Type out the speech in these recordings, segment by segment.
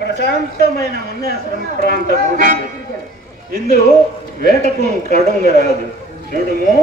ప్రశాంతమైన మున్యాశ్రమ ప్రాంత భూమి ఇందు వేటకు కడుంగ రాదు చూడుము.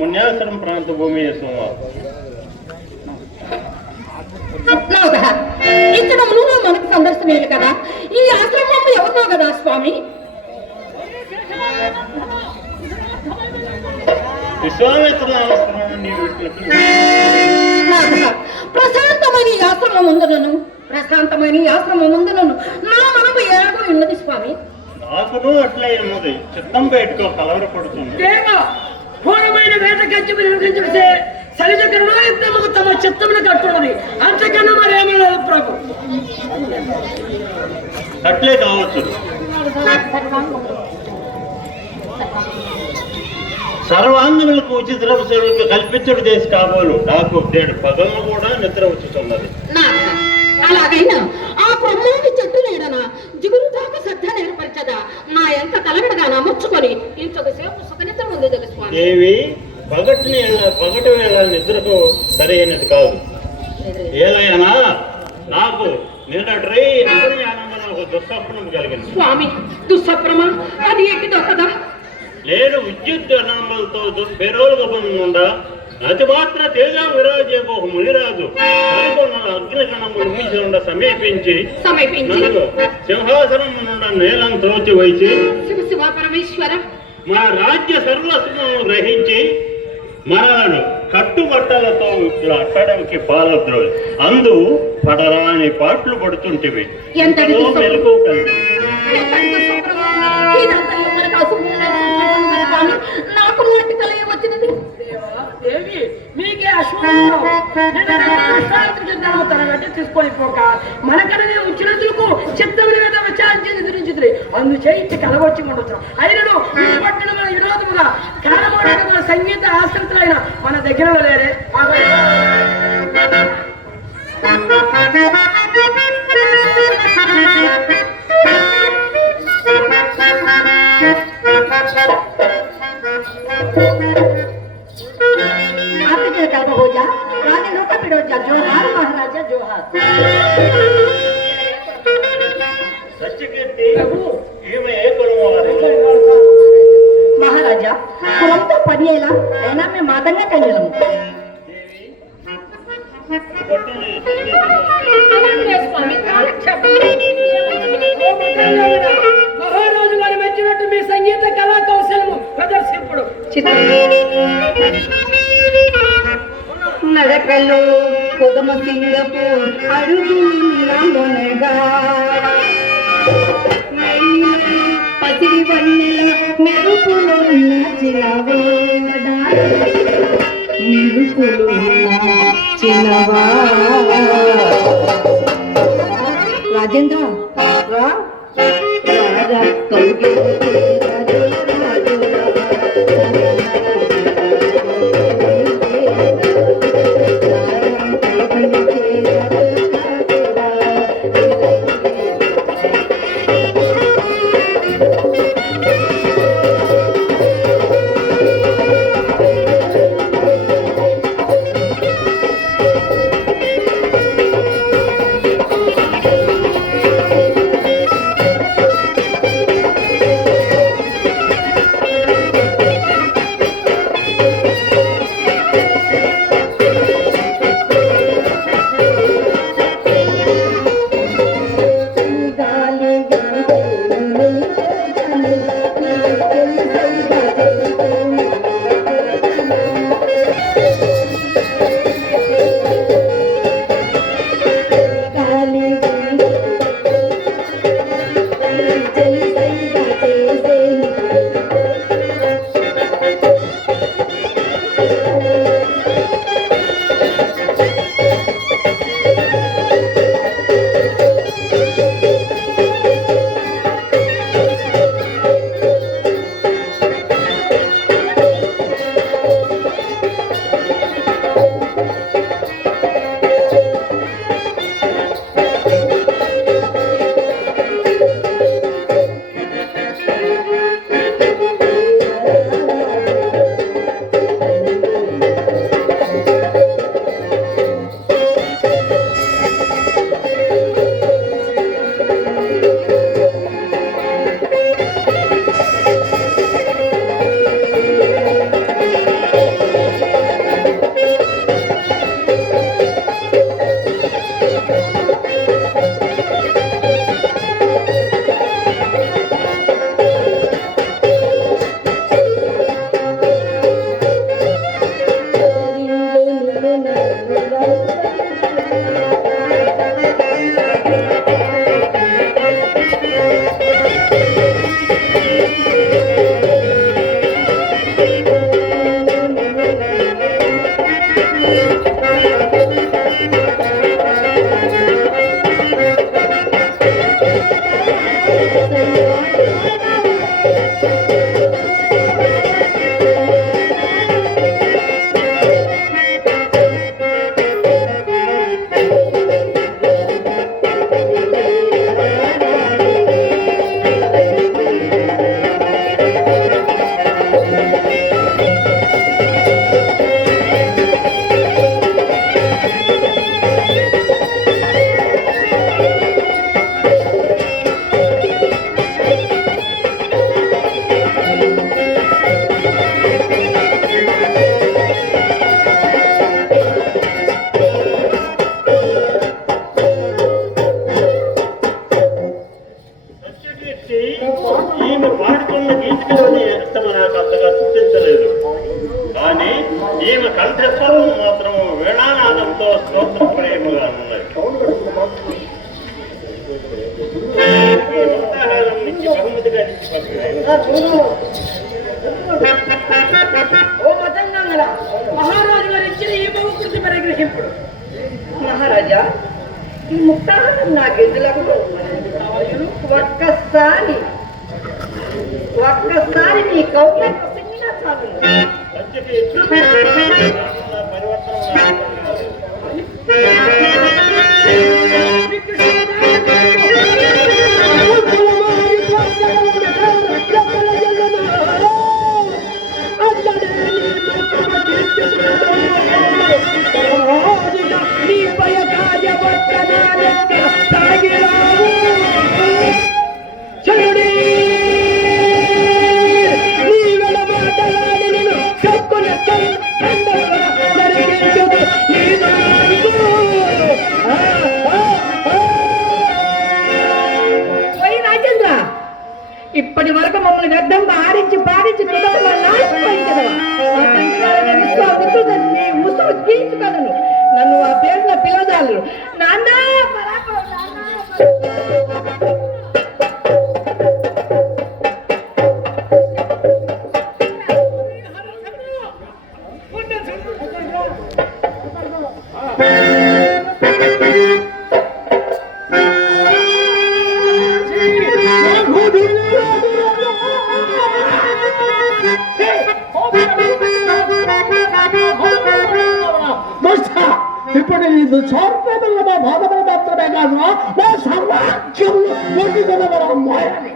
మున్యాశ్రమ ప్రాంత భూమి ఇక్కడ మనకు సందర్శనీయులు కదా. ఈ ఆశ్రమం ఎవరినో కదా స్వామి. ప్రశాంతమైన ఈ ఆశ్రమం ముందులను నా మనకు ఏదో ఉన్నది స్వామి. నాకును అట్లే ఉన్నది. చిత్తం బయటకు కలవరపడుతుంది. ఘోరమైన వేట కచ్చి వినిపించే సరిజ కరుణాయుక్తముకు తమ చిత్తమును కట్టున్నది. అంతకన్నా మరేమీ లేదు ప్రభు. అట్లే కావచ్చు. సర్వాంగములకు ఉచిత సేవలకు కల్పించుడు చేసి కాబోలు నాకు నేడు పగలను కూడా నిద్ర వచ్చుతున్నది. అలాగైనా ఆ బ్రహ్మాండి చెట్టు నీడన జిగురు దాకా శ్రద్ధ నేర్పరచదా నా ఎంత తలగడగా నమర్చుకొని ఇంతసేపు సుఖనిద్ర ఉంది స్వామి. ఏవి పగటి వేళ నిద్రకు సరైనది కాదు. ఏలైనా నాకు నిన్నటి అంతర్యానంలో ఒక దుస్వప్నం కలిగింది స్వామి. దుస్సప్రమ అది ఎక్కిదో కదా నేను విద్యుత్ అనామలతో దుర్బెరోలుగా అతి మాత్ర తేజ విరాజేమో మునిరాజు అనుకున్న అగ్నిగణము నిర్మించకుండా సమీపించి నన్ను సింహాసనం నుండి నేలను త్రోచి వైచి శివ శివ పరమేశ్వర మా రాజ్య సర్వస్వము గ్రహించి మనలను కట్టుబట్టలతో ఇట్లా అట్టడానికి పాలద్రోలు అందు పడరాని పాటలు పడుతుంటివి ఎంతటి దుస్సప్రమ. మెలకు కలిగి ఎంతటి దుస్సప్రమ. ఇదంతా మనకు అశుభంగా సూచించడం కానీ నాకు నాటి కలయ వచ్చినది దేవి మీకే అశ్వాసంటే తీసుకొని పోక మనకనే వచ్చినందుకు చిత్తముల మీద విచారించేది గురించి అందుచేయించి కలవచ్చి ఉండొచ్చు అయినను ఈ పట్టణ మన వినోదముగా కాలమోడగా మన సంగీత ఆసక్తులైన మన దగ్గర లేరే आपके कल्प हो जा रानी लोका पिड़ो जा जोहार महाराजा जोहार సత్యకీర్తి ఈమె ఏ కులము వారు? महाराजा కులంతో పని ఎలా అయినా మేము మాదంగా కంజలము కొట్టని మహారాజు గారు మెచ్చినట్టు మీ సంగీత కళా కౌశలము ప్రదర్శింపుడు నడకలో పొదమ సింగపూర్ అడుగునగా పసిరి వన్నెల మెరుపులు చిన్నవా రాజేంద్ర రా రాజా ఈ ముక్తాహం నా గెజలకు ఒక్కసారి నీ కౌగిలకు సింగినా చాలు. ఇప్పటి వరకు మమ్మల్ని వ్యర్థంగా ఆడించి పాడించి ముసుగు తీర్చుకోదను. నన్ను ఆ పేరులో పిలవదాలు. నాన్న ఇప్పుడు ఇది స్వార్థంలో మా బాధపడ మాత్రమే కాదు, మా సమాజంలో మొదటి అమ్మాయి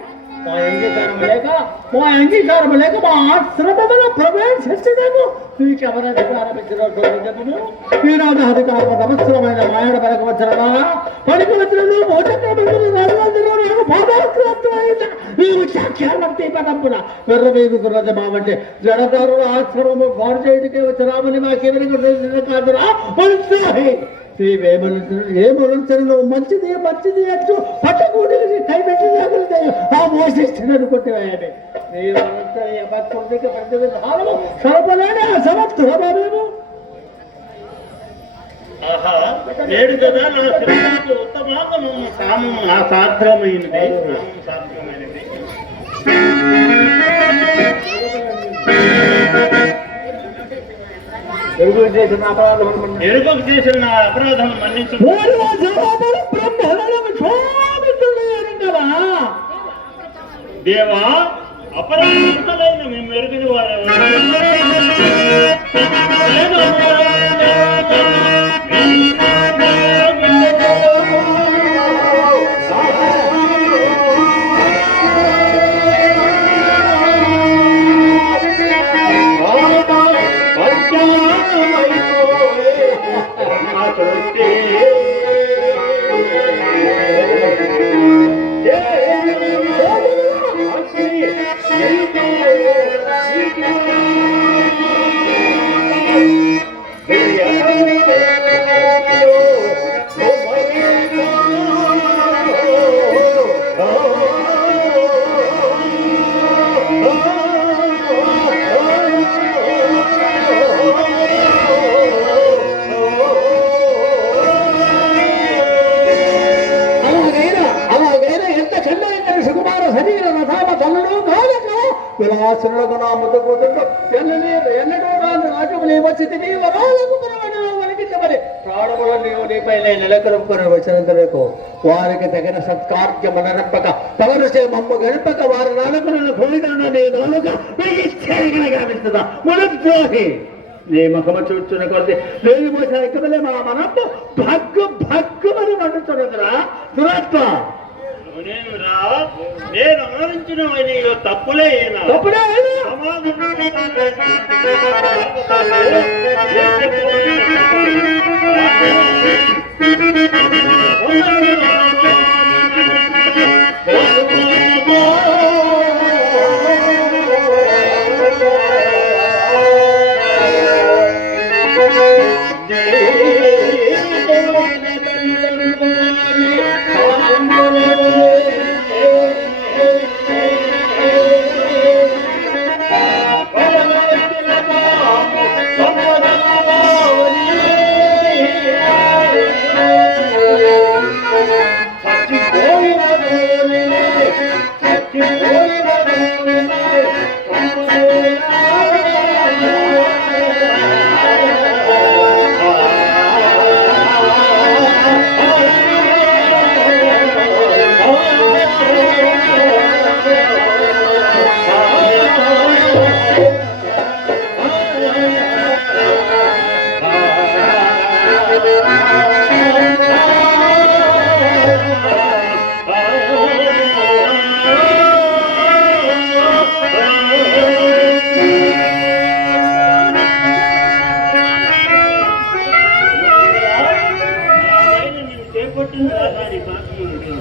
మా అంగీకారం లేక మా ఆశ్రమంలో ప్రవేశించలేదు. మీకెవరు అధికారం ఇచ్చినట్టు ఈనాడు అధికారం అవసరమైన మాయడ వరకు వచ్చిన పనికి వచ్చిన మీరు సాక్ష్యాన్ని పదంపున వెర్ర వేదుకున్నది మావంటే జడదారుల ఆశ్రమము బారు చేయడికే వచ్చినామని మాకెవరికి కాదురా మనసాహి ఏమనుంచను నువ్వు మంచిది అంటూ పట్టకూడి కై పెట్టి ఆ మోసిస్తున్నాడు కొట్టివాయని సరపలేని అసమర్థులమేమో. ఆహా నేడు కదా నా శ్రీరాములు ఉత్తమాంగము సామము నా సాధ్యమైనది ఎరుగకు చేసిన నా అపరాధం మన్నించు. దేవా అపరాధమైన మేము ఎరుగని వారు విలాసులకు నా ముద్దపోతుందో ఎన్నడూ రాను రాజముని వచ్చి తిరిగి వరాలకు వణికించమని ప్రాణములు నీవు నీపై నెలకొరుపుకొని వచ్చినందుకు వారికి తగిన సత్కార్యము నరంపక పవరుసే మమ్ము గణపక వారి నాలుగులను భూమికలను నీ నాలుక గావిస్తుందా మునద్రోహి నీ ముఖము చూచున్న కొద్ది లేని మోస ఎక్కలే మా మనము భగ్గుమని మండుతున్నదిరా దురాత్మ. నేను ఆనందించిన తప్పులే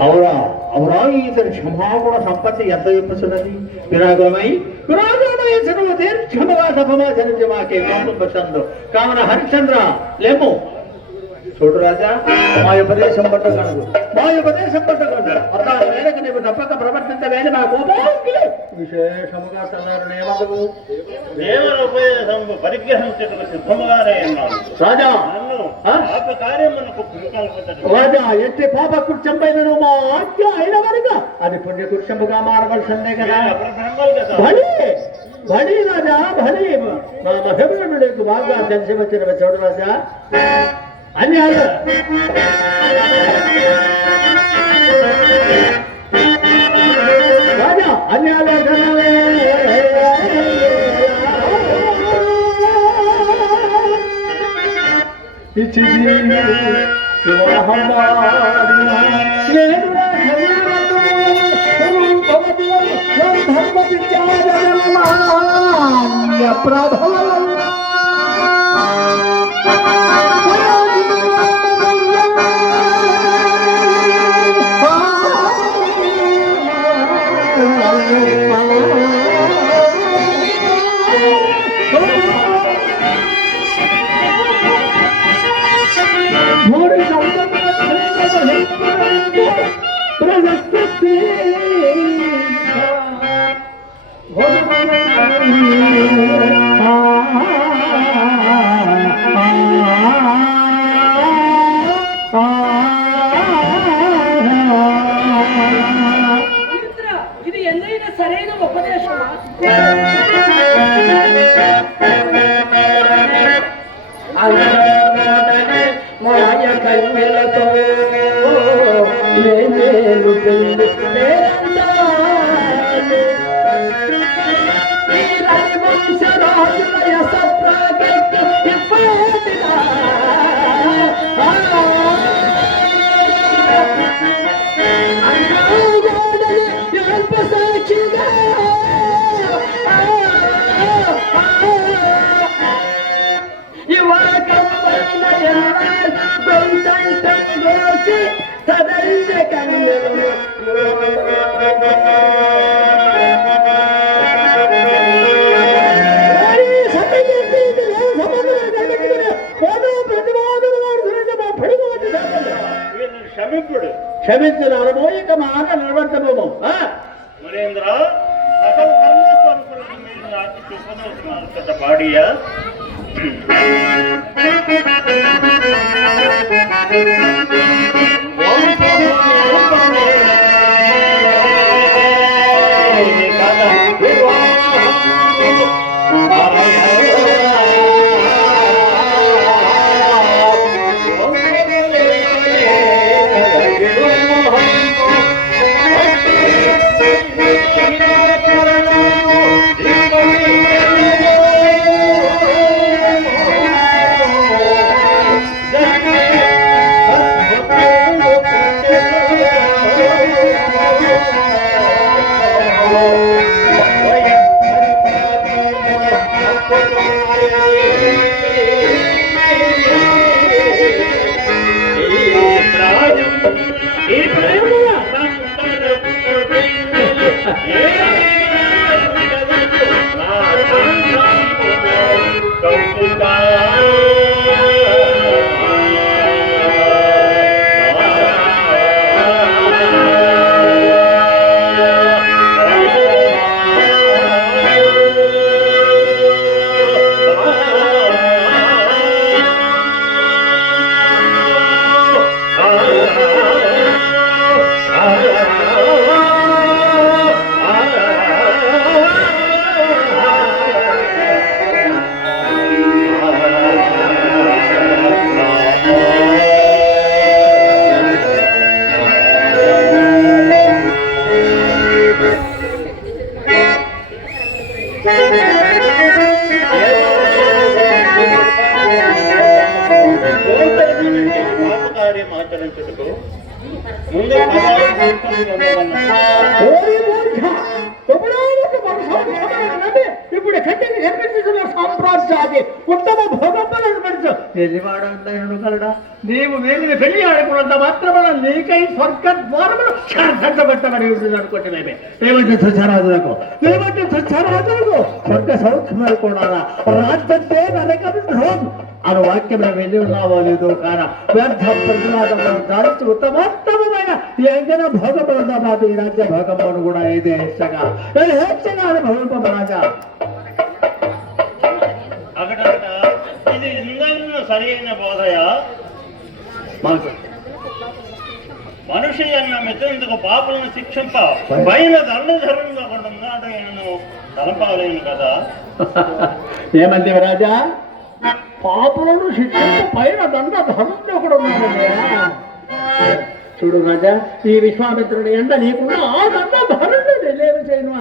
అవునా అవునా ఇతని క్షమాగుణ సంపత్తి ఎంత చెప్పినది విరాగులమై విరాగులమై చదువు దీర్ఘముగా సభమాచరించి మాకే పంపించండు కావున హరిశ్చంద్ర లేము చూడు రాజా మా ఉపదేశం పట్టగలదు మా ఉపదేశం పట్టగలదు అర్థాల మేరకు నీవు తప్పక ప్రవర్తించవేని మా కోపానికి విశేషముగా తల్లారు దేవర ఉపదేశము పరిగ్రహించటకు సిద్ధముగానే ఉన్నాడు రాజా నన్ను ఆ? పాప కార్యమునకు పురుకల్పటకు రాజా ఎట్టి పాప కృత్యంపైన మా ఆజ్ఞ అయిన వరకు అది పుణ్య కృత్యముగా మారవలసిందే కదా బ్రహ్మలు కదా భలే భలే రాజా భలే మా మహిళకు బాగా తెలిసి వచ్చిన చూడు రాజా అన్యాయ రాజా అన్యాయ ఇది ఎందైనా సరైన ఉపదేశమా మాయ కన్నులతో నేను పెళ్ళి వంశరాజులయ సత్రాకెక్కి ఇప్పటిగా సాక్షిగా క్షమింపుడు క్షమించిన అనుభవిక మాట నిలబడతాము నరేంద్ర సకల కర్మస్వరూపులకు మీరు నాకు చెప్పదవుతున్నారు పెద్ద బాడీయా ఆచరించుటకు ముందు ఇప్పుడు కట్టింది నిర్మించుతున్న సామ్రాజ్యాది ఉత్తమ భోగంపలు నిర్మించు ఎల్లివాడు కలడా నీవు వేదిని పెళ్లి ఆడుకున్నంత మాత్రమే నీకై స్వర్గ ద్వారములు శాంతపెట్టమని అనుకుంటున్నామే ఏమంటే స్వచ్ఛరాజులకు ఏమంటే స్వచ్ఛరాజులకు స్వర్గ సౌఖ్యములు కూడా రాజ్యంటే నరకం అను వాక్యంలో వెళ్ళి ఉన్నావో లేదో కాన వ్యర్థ ప్రతినాదంలో దాల్చి ఉత్తమోత్తమైన ఎంగన భోగములున్న మాకు ఈ రాజ్య భోగమును కూడా ఏదే హెచ్చగా అనుభవింప రాజా అక్కడట ఇది ఇంద్రుని సరైన బోధయా మనిషి అన్న మిత్రునికి పాపులను శిక్షింప పైన దండధరంగా ఉండగా అంటే నేను తలంపాలేను కదా. ఏమంటే రాజా పాపులను శిక్షింప పైన దండ ధరంలో కూడా ఉన్నాడయ్యా. చూడు రాజా ఈ విశ్వామిత్రుడు ఎండ నీకున్న ఆ దండ ధరంలో లేవు చేయను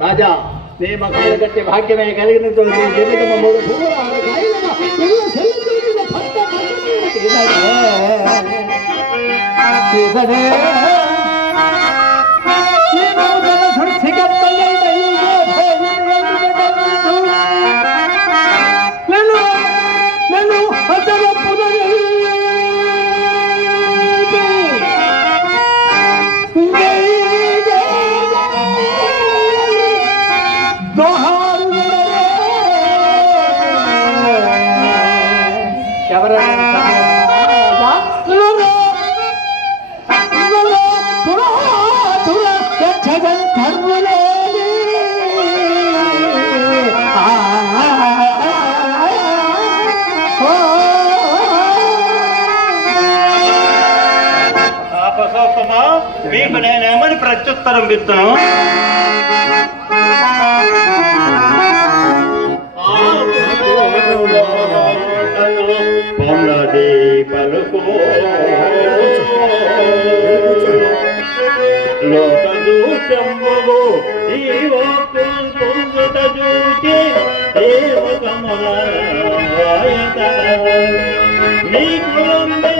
రాజా నీ మకాల కట్టి భాగ్యమే కలిగిన మీకు నేనేమని ప్రత్యుత్తరం ఇస్తాను. పలుకు లోక దూషంబు ఈ వాక్కుట చూచి నీ కులంబే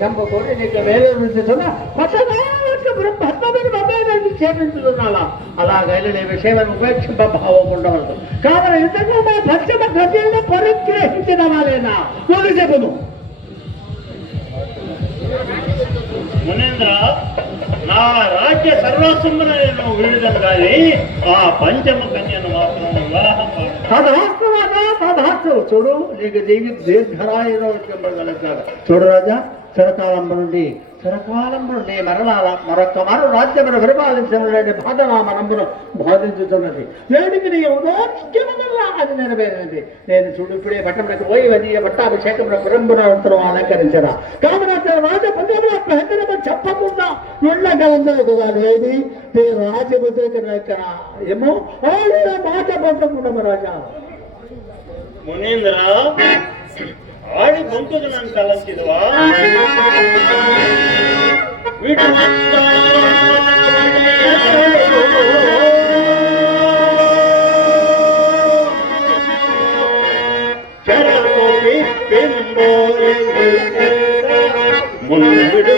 ఇదంపు కోరి నీకు వేరే విధిస్తున్నా పద్మని మమ్మల్ని చేపించుతున్నావా అలాగైనా నీ విషయమైన ఉపేక్షింప భావం ఉండవద్దు కావున ఇంతకు మా పశ్చిమ గద్యంలో పరిగ్రహించిన వాళ్ళేనా నువ్వు చెప్పును మునీంద్ర నా రాజ్య సర్వస్వమును నేను వీడుదను కానీ ఆ పంచమ కన్యను మాత్రం వివాహం తదాస్తు చూడు నీకు జీవి దీర్ఘరాయులో చెప్పగలుగుతాడు చూడు రాజా చిరకాలంబు నుండి మరొక్క మరో రాజ్యమును పరిపాలించలేని బాధ నా మనమును బాధించుతున్నది నేటికి నీ ఉదోష్యమల్లా అది నెరవేరినది నేను చూడు ఇప్పుడే పట్టణకు పోయి వదీయ పట్టాభిషేకంలో పురంబునంతరం అలంకరించరా కావున రాజపంచంలో ప్రహెత్తనము చెప్పకుండా నుండగలందరూ కాదు ఏది నీ రాజముద్ర ఏమో మాట పంపకుండా రాజా మునీంద్ర ఆడి బంకుకు నన్ను తలంచిదువా వీడు మున్విడు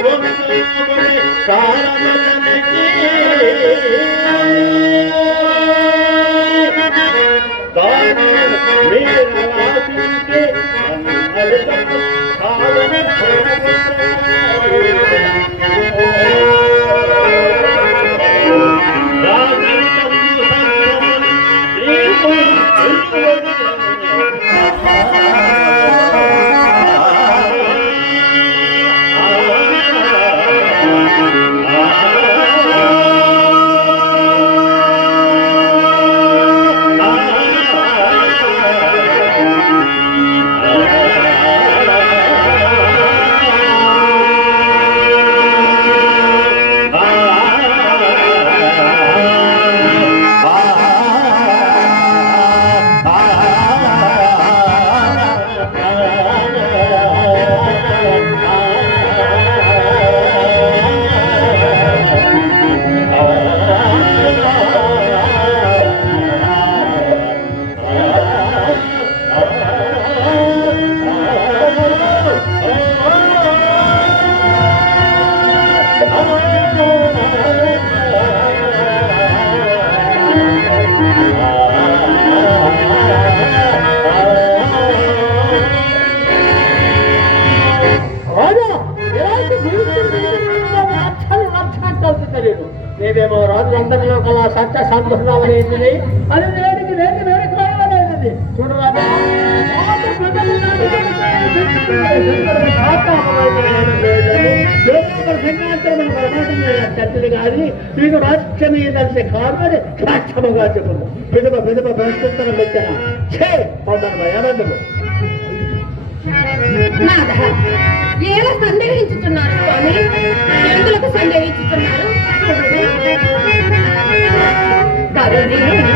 నేనేమో రాజులందరిలో కల్లా సత్య సంతోషాలనేది అది నేటికి వేడుకోవాలనేది చూడు రాజా చర్చలు కానీ నీకు రాజ్యమే కలిసి కాదని సాక్ష్యముగా చెప్పు పిదప ప్రస్తుతం పెట్టిన చే పొందను ఏమందుకు ఎలా సందేహించుతున్నారు స్వామి ఎందులకు సందేహించుతున్నారు నేను కర్తవ్యం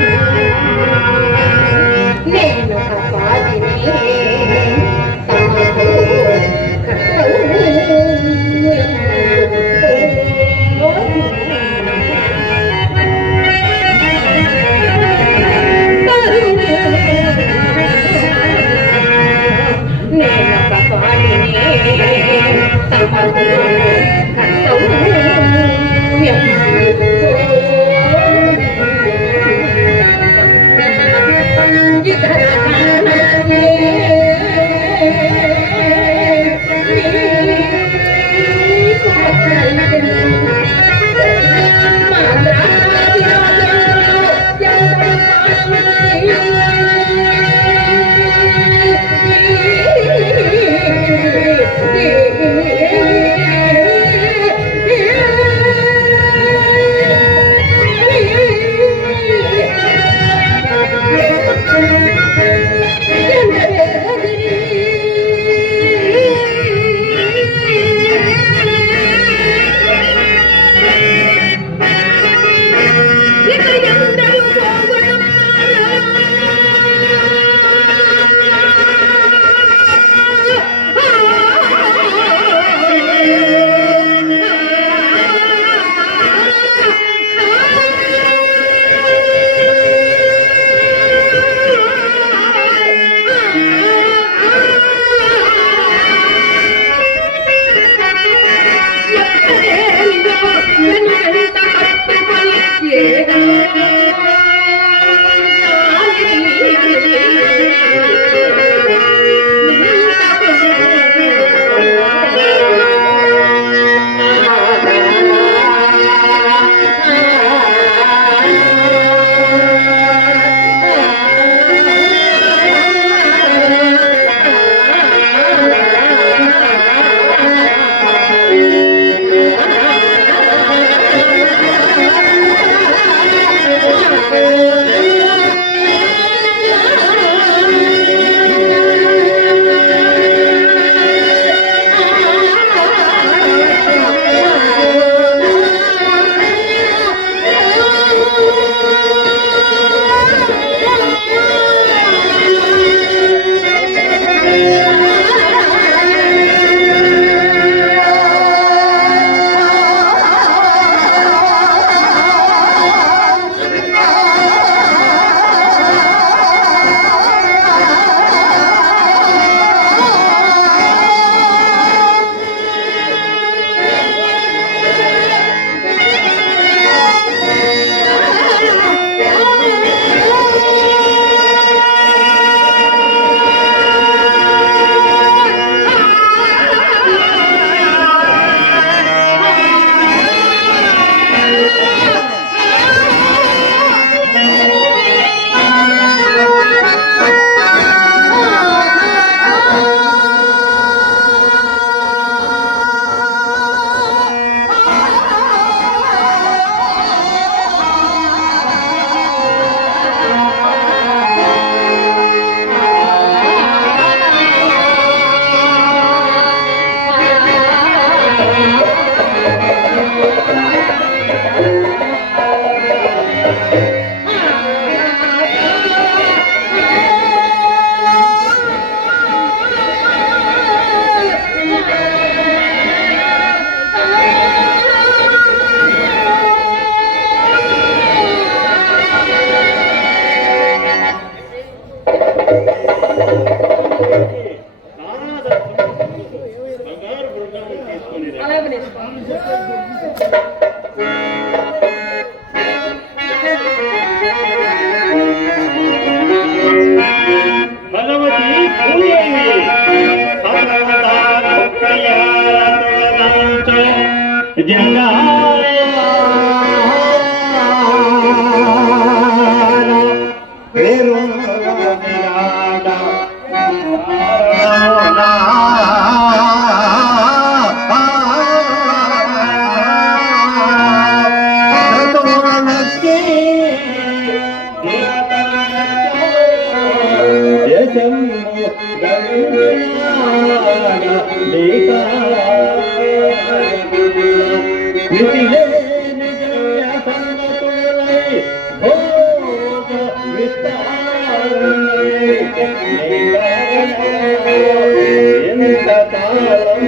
ఎంత కాలం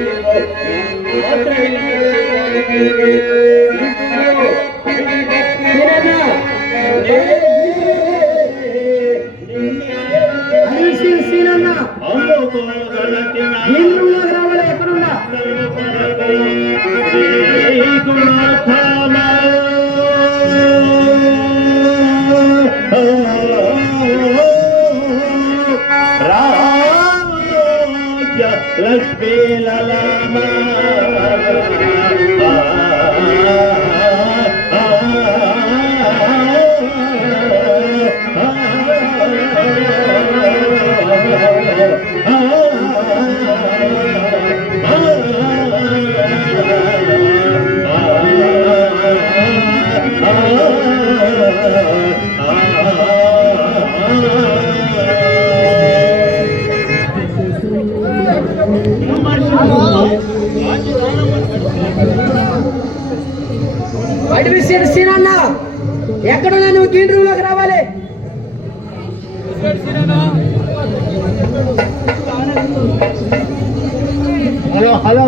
రావాలి ఎక్కడున్నా లక్ష్మీ లలామ అడివి సీనన్న ఎక్కడున్నా నువ్వు గ్రీన్ రూమ్ లోకి రావాలి హలో హలో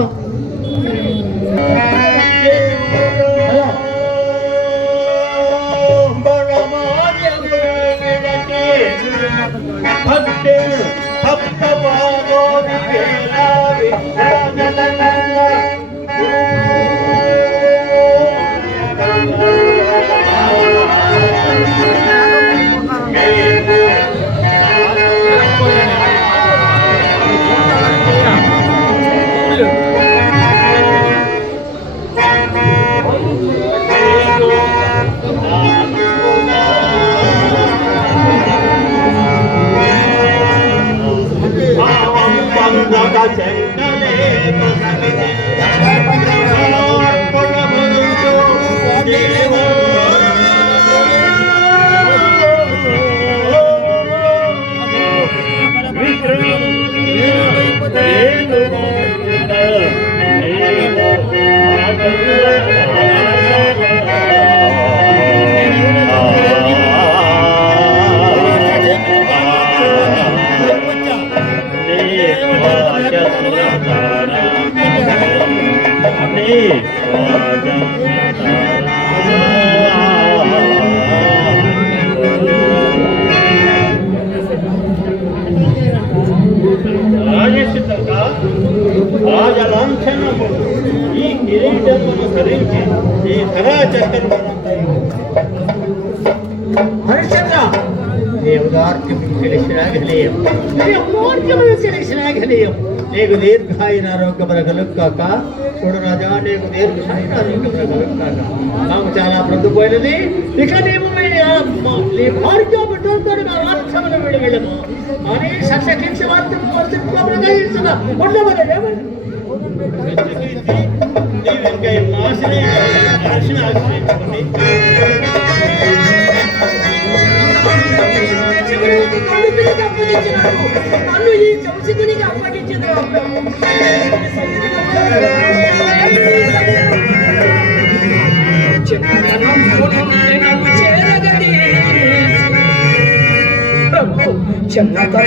రాజలాంఛనము ఈ కిరీటమును ధరించి ఈ ధరా చక్రవర్తి హరిశ్చంద్ర దేవదార్క్యం తెలిసినాగలేయం తెలిసినాగలేయం నీకు దీర్ఘాయురారోగ్యముల కలుక్కాక చూడు రాజా నీకు దీర్ఘాయురారోగ్యముల కలుక్కాక నాకు చాలా ప్రొద్దుపోయినది ఇక నీవు నీ భార్య బిడ్డలతో నా రాజ్యమును విడివెళ్ళము అని సత్యకించి ఉండమని నన్ను ఈ చంసికునికి అప్పగించిన చెన్నత